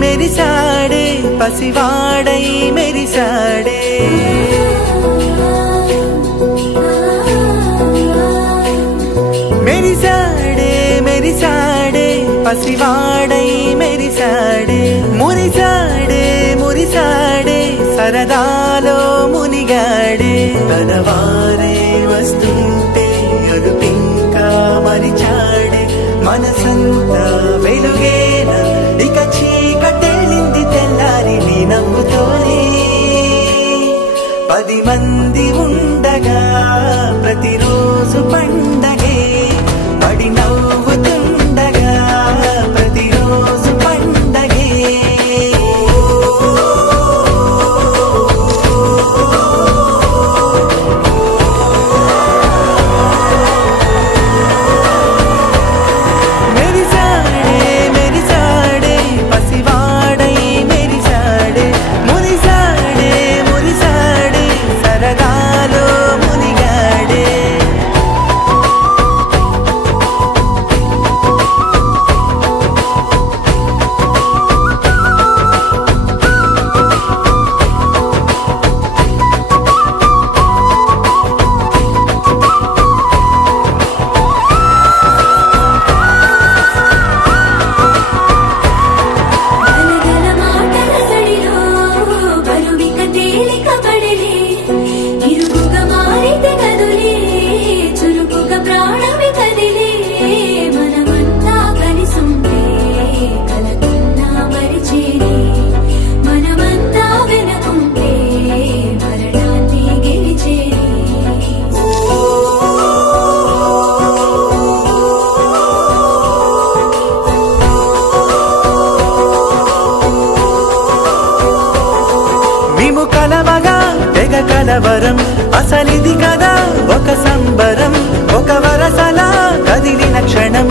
మెరిసాడే పసివాడై మెరిసాడే మెరిసాడే మెరిసాడే పసివాడై మెరిసాడే మురిసాడే మురిసాడే సరదాలో మునిగాడే తనవారే వస్తుంటే అదుపింకా మరిచాడే మనసంతా వెలుగేనా ఇక చీకటెళ్ళింది తెల్లారి నీ నవ్వుతోనే 10 మంది ఉండగా ప్రతిరోజు పండగే పడి నవ్వుతుండగా ప్రతిరోజు పండగే కలవరం అసలిది కదా ఒక సంబరం ఒక వరసలా కదిలిన క్షణం